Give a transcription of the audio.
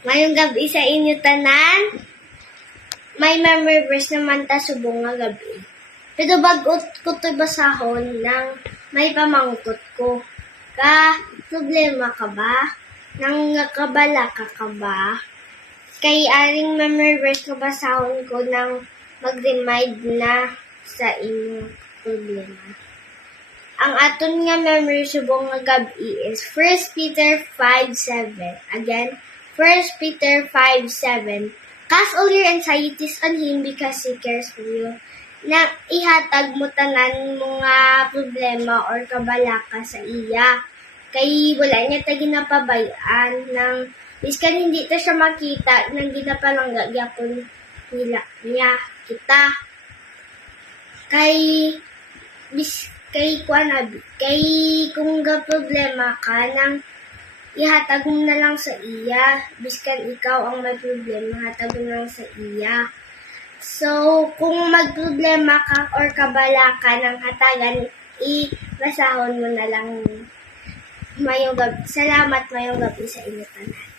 Mayong gabi sa inyo tanan. May memory verse naman ta subong nga gabi. Pero bagot ko to basahon ng may pamangkot ko. Problema ka ba? Nang nakabala ka ba? Kay aring memory verse ko basahon ko nang mag-remind na sa inyong problema. Ang aton nga memory subong nga gabi is 1 Peter 5:7. Again, 1 Peter 5:7. Cast all your anxieties on Him because He cares for you. Na ihatag mo tanan mga problema or kabalaka sa iya. Kay wala niya ta ginapabayaan ng biskan hindi ta siya makita nang ginapalangga gyapon niya kita. Kay kung ga problema ka nang ihatag mo na lang sa iya, biskan ikaw ang may problema, hatag mo na lang sa iya. So, kung magproblema ka or kabala ka ng hatagan, ibasahon mo na lang. Mayong gabi. Salamat, mayong gabi sa inyo tanan.